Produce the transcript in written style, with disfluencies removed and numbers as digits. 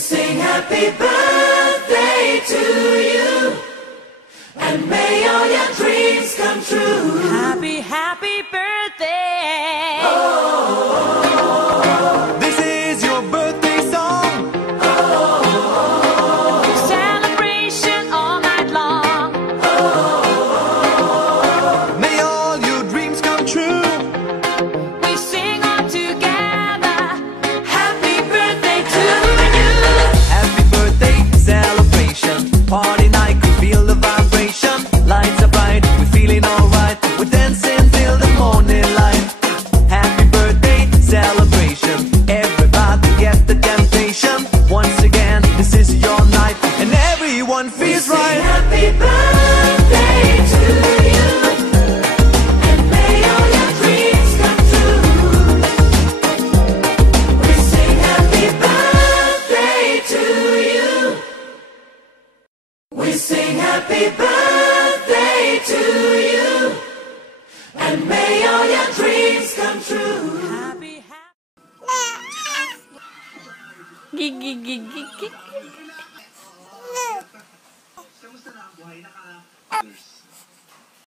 sing happy birthday to you, and may all your dreams come true. Happy, happy birthday. This is your birthday song. Celebration all night long. May all your dreams come true. We sing all together. Happy birthday to you. Happy birthday celebration. Party night, we feel the vibration. Lights are bright, we're feeling alright. We're dancing till the morning light. Happy birthday celebration. Everybody get the temptation. Once again, this is your night, and everyone feels Sing right. happy birthday to you, and may all your dreams come true. We sing happy birthday to you. We sing happy birthday to you, and may all your dreams come true. Happy, Gigi, gigi, gigi.